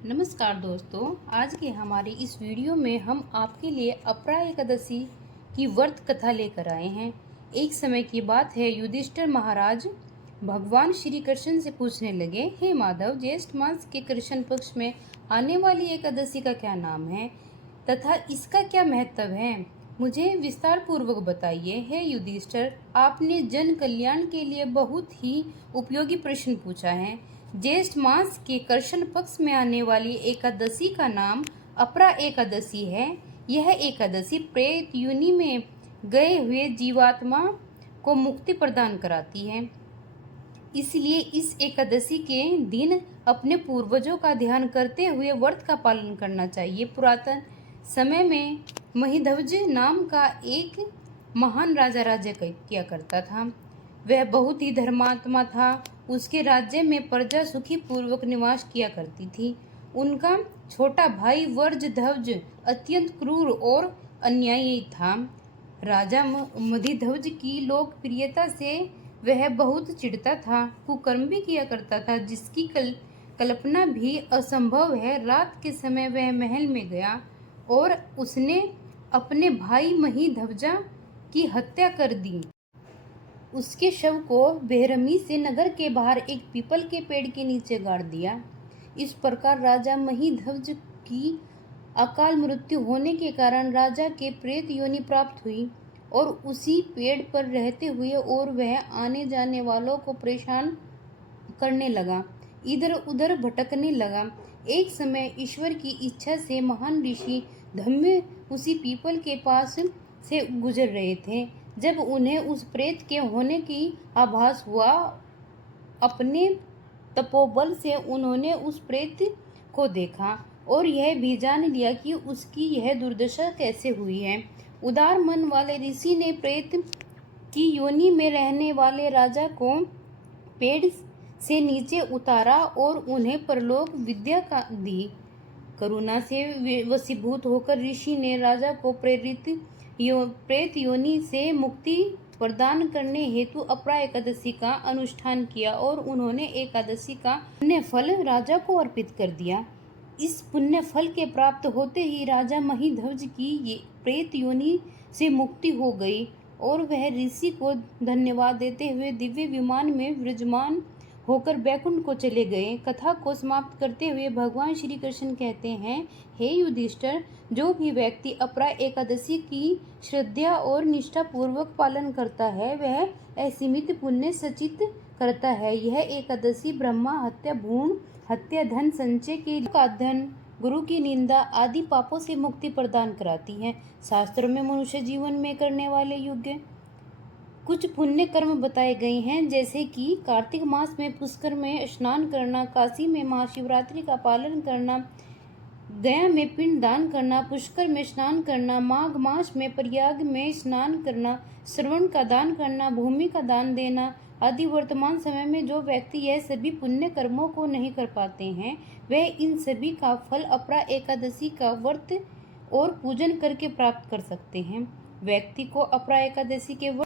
नमस्कार दोस्तों, आज के हमारे इस वीडियो में हम आपके लिए अपरा एकादशी की व्रत कथा लेकर आए हैं। एक समय की बात है, युधिष्ठिर महाराज भगवान श्री कृष्ण से पूछने लगे, हे माधव, ज्येष्ठ मास के कृष्ण पक्ष में आने वाली एकादशी का क्या नाम है तथा इसका क्या महत्व है? मुझे विस्तार पूर्वक बताइए। हे युधिष्ठिर, आपने जन कल्याण के लिए बहुत ही उपयोगी प्रश्न पूछा है। ज्येष्ठ मास के कृष्ण पक्ष में आने वाली एकादशी का नाम अपरा एकादशी है। यह एकादशी प्रेत योनि में गए हुए जीवात्मा को मुक्ति प्रदान कराती है। इसलिए इस एकादशी के दिन अपने पूर्वजों का ध्यान करते हुए व्रत का पालन करना चाहिए। पुरातन समय में महिध्वज नाम का एक महान राजा राज्य किया करता था। वह बहुत ही धर्मात्मा था। उसके राज्य में प्रजा सुखी पूर्वक निवास किया करती थी। उनका छोटा भाई वर्जध्वज अत्यंत क्रूर और अन्यायी था। राजा मधिध्वज की लोकप्रियता से वह बहुत चिढ़ता था, कुकर्म भी किया करता था, जिसकी कल्पना भी असंभव है। रात के समय वह महल में गया और उसने अपने भाई महिध्वजा की हत्या कर दी। उसके शव को बेरहमी से नगर के बाहर एक पीपल के पेड़ के नीचे गाड़ दिया। इस प्रकार राजा महिध्वज की अकाल मृत्यु होने के कारण राजा के प्रेत योनि प्राप्त हुई और उसी पेड़ पर रहते हुए और वह आने जाने वालों को परेशान करने लगा, इधर उधर भटकने लगा। एक समय ईश्वर की इच्छा से महान ऋषि धम्य उसी पीपल के पास से गुजर रहे थे। जब उन्हें उस प्रेत के होने की आभास हुआ, अपने तपोबल से उन्होंने उस प्रेत को देखा और यह भी जान लिया कि उसकी यह दुर्दशा कैसे हुई है। उदार मन वाले ऋषि ने प्रेत की योनि में रहने वाले राजा को पेड़ से नीचे उतारा और उन्हें परलोक विद्या का दी। करुणा से वशीभूत होकर ऋषि ने राजा को प्रेत योनि से मुक्ति प्रदान करने हेतु अपरा एकादशी का अनुष्ठान किया और उन्होंने एकादशी का पुण्य फल राजा को अर्पित कर दिया। इस पुण्य फल के प्राप्त होते ही राजा महिध्वज की ये प्रेत योनि से मुक्ति हो गई और वह ऋषि को धन्यवाद देते हुए दिव्य विमान में विराजमान होकर बैकुंठ को चले गए। कथा को समाप्त करते हुए भगवान श्री कृष्ण कहते हैं, हे युधिष्ठिर, जो भी व्यक्ति अपरा एकादशी की श्रद्धा और निष्ठा पूर्वक पालन करता है वह असीमित पुण्य संचित करता है। यह एकादशी ब्रह्मा हत्या, भ्रूण हत्या, धन संचय के का धन, गुरु की निंदा आदि पापों से मुक्ति प्रदान कराती है। शास्त्रों में मनुष्य जीवन में करने वाले योग्य कुछ पुण्य कर्म बताए गए हैं, जैसे कि कार्तिक मास में पुष्कर में स्नान करना, काशी में महाशिवरात्रि का पालन करना, गया में पिंड दान करना, पुष्कर में स्नान करना, माघ मास में प्रयाग में स्नान करना, श्रवण का दान करना, भूमि का दान देना आदि। वर्तमान समय में जो व्यक्ति यह सभी पुण्य कर्मों को नहीं कर पाते हैं, वह इन सभी का फल अपरा एकादशी का व्रत और पूजन करके प्राप्त कर सकते हैं। व्यक्ति को अपरा एकादशी के